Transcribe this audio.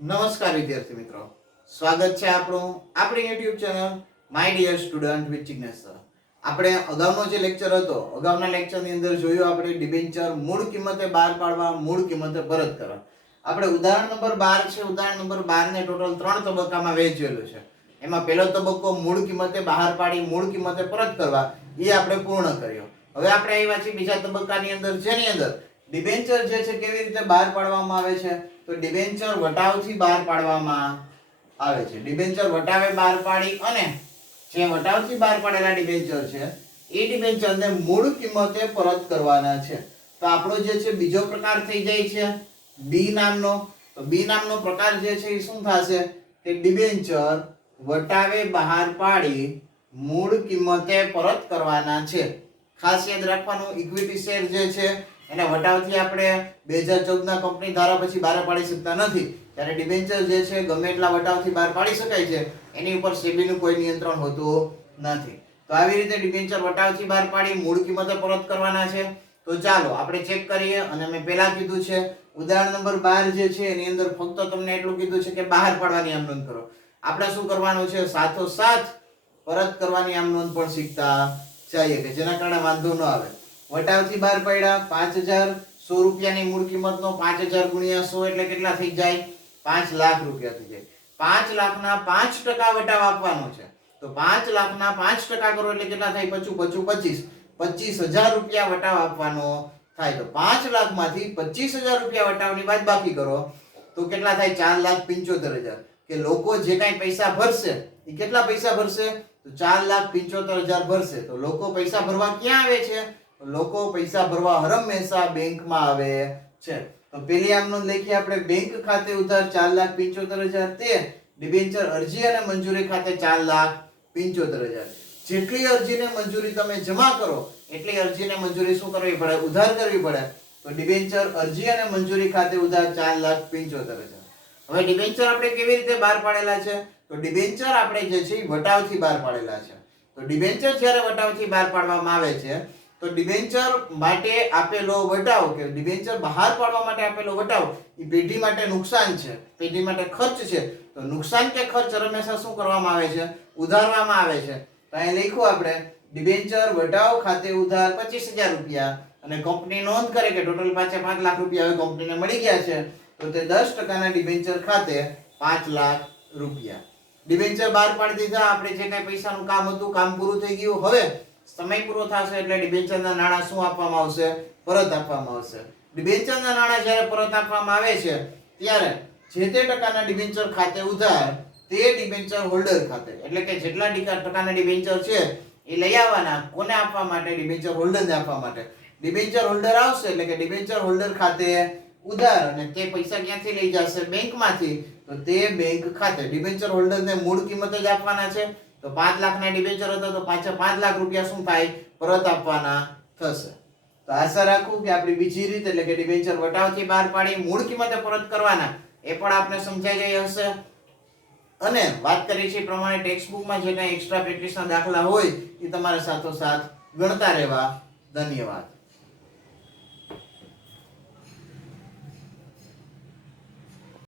નમસ્કાર વિદ્યાર્થી મિત્રો, સ્વાગત છે આપણું આપણી YouTube channel my dear student with Jignesh sir. આપણે અગાઉનો જે લેક્ચર હતો, અગાઉના લેક્ચરની અંદર જોયું આપણે ડિબેન્ચર મૂળ કિંમતે બહાર પાડવા, મૂળ કિંમતે પરત કરવા. આપણે ઉદાહરણ નંબર 12 છે. ઉદાહરણ નંબર 12 ને ટોટલ 3 તબક્કામાં વહેંચેલું છે. એમાં પહેલો તબક્કો મૂળ કિંમતે બહાર પાડી મૂળ કિંમતે પરત કરવા, એ આપણે પૂર્ણ કર્યો. હવે આપણે આવ્યા છીએ બીજા તબક્કાની અંદર, જેની અંદર ડિબેન્ચર જે છે કેવી રીતે બહાર પાડવામાં આવે છે. તો ડિબેન્ચર વટાવથી બહાર પાડવામાં આવે છે. ડિબેન્ચર વટાવે બહાર પાડી અને જે વટાવથી બહાર પાડેલા ડિબેન્ચર છે એ ડિબેન્ચરને મૂળ કિંમતે પરત કરવાના છે. તો આપણો જે છે બીજો પ્રકાર થઈ જાય છે બી નામનો. તો બી નામનો પ્રકાર જે છે એ શું થશે કે ડિબેન્ચર વટાવે બહાર પાડી મૂળ કિંમતે પરત કરવાના છે. ખાસ યાદ રાખવાનું, ઇક્વિટી શેર જે છે એને વટાવથી આપણે 2014 ના કંપની ધારા પછી બહાર પાડી શકતા નથી. ત્યારે ડિબેન્ચર જે છે ગમે એટલા વટાવથી બહાર પાડી શકાય છે, એની ઉપર સેબીનું કોઈ નિયંત્રણ હોતું નથી. તો આવી રીતે ડિબેન્ચર વટાવથી બહાર પાડી મૂળ કિંમતે પરત કરવાના છે. તો ચાલો આપણે ચેક કરીએ. અને મેં પહેલા કીધું છે ઉદાહરણ નંબર 12 જે છે એની અંદર ફક્ત તમને એટલું કીધું છે કે બહાર પાડવાની આમ નોંધ કરો. આપણે શું કરવાનું છે, સાથોસાથ પરત કરવાની આમ નોંધ પણ શીખતા જઈએ કે જેના કારણે વાંધો ન આવે. વટાવથી બહાર પડ્યા 5000, 100 રૂપિયાની મૂળ કિંમતનો 5000 ગુણ્યા 100 એટલે કેટલા થઈ જાય? 5 લાખ રૂપિયા થઈ જાય. 5 લાખના 5% વટાવ આપવાનો છે. તો 5 લાખના 5% કરો એટલે કેટલા થાય? 25,000 રૂપિયા વટાવ આપવાનો થાય. તો 5 લાખમાંથી 25,000 રૂપિયા વટાવની બાદબાકી કરો તો કેટલા થાય? 4,75,000. કે લોકો જે કાંઈ પૈસા ભરશે એ કેટલા પૈસા ભરશે? તો 4,75,000 ભરશે. તો લોકો પૈસા ભરવા ક્યાં આવે છે? લોકો પૈસા ભરવા હરમેશા બેંકમાં આવે છે. તો પેલી આમ નોંધ લખીએ આપણે, બેંક ખાતે ઉધાર 4,75,000 તે ડિબેન્ચર અરજી અને મંજૂરી ખાતે 4,75,000. જેટલી અરજીને મંજૂરી તમે જમા કરો એટલી અરજીને મંજૂરી શું કરવી પડે? ઉધાર કરવી પડે. તો ડિબેન્ચર અરજી અને મંજૂરી ખાતે ઉધાર 4,75,000. હવે ડિબેન્ચર આપણે કેવી રીતે બહાર પાડેલા છે? તો ડિબેન્ચર આપણે જે છે વટાવથી બહાર પાડેલા છે. તો ડિબેન્ચર જ્યારે વટાવથી બહાર પાડવામાં આવે છે તો ડિબેન્ચર માટે આપેલો વટાવ કે ડિબેન્ચર બહાર પાડવા માટે આપેલો વટાવ એ પેઢી માટે નુકસાન છે, પેઢી માટે ખર્ચ છે. તો નુકસાન કે ખર્ચ હંમેશા શું કરવામાં આવે છે? ઉધારવામાં આવે છે. તો અહીં લખ્યું આપણે, ડિબેન્ચર વટાવ ખાતે ઉધાર 25,000 રૂપિયા અને કંપની નોંધ કરે કે ટોટલ પાછા 5 લાખ રૂપિયા હવે કંપનીને મળી ગયા છે. તો તે 10% ડિબેન્ચર ખાતે 5 લાખ રૂપિયા. ડિબેન્ચર બહાર પાડી દીધા. આપણે જે કાંઈ પૈસાનું કામ હતું કામ પૂરું થઈ ગયું. હવે સમય પૂરો થશે એટલે ડિબેન્ચરના નાણાં શું આપવામાં આવશે? પરત આપવામાં આવશે. ડિબેન્ચરના નાણાં જ્યારે પરત આપવામાં આવે છે ત્યારે જે તે ટકાના ડિબેન્ચર ખાતે ઉધાર તે ડિબેન્ચર હોલ્ડર ખાતે, એટલે કે જેટલા ટકાના ડિબેન્ચર છે એ લઈ આવવાના. કોને આપવા માટે? ડિબેન્ચર હોલ્ડરને આપવા માટે. ડિબેન્ચર હોલ્ડર આવશે એટલે કે ડિબેન્ચર હોલ્ડર ખાતે ઉધાર અને તે પૈસા ક્યાંથી લઈ જશે? બેંકમાંથી. તો તે બેંક ખાતે ડિબેન્ચર હોલ્ડરને મૂળ કિંમત જ આપવાના છે. તો 5 લાખના ડિબેન્ચર હતા તો પાછા 5 લાખ રૂપિયા શું થાય? પરત આપવાના થશે. તો આશા રાખું કે આપણી બીજી રીત એટલે કે ડિબેન્ચર વટાવથી બહાર પાડી મૂળ કિંમતે પરત કરવાના એ પણ આપને સમજાઈ ગઈ હશે. અને વાત કરી છે પ્રમાણે ટેક્સ્ટ બુકમાં જે કાંઈ એક્સ્ટ્રા પ્રેક્ટિસના દાખલા હોય એ તમારે સાથોસાથ ગણતા રહેવા. ધન્યવાદ.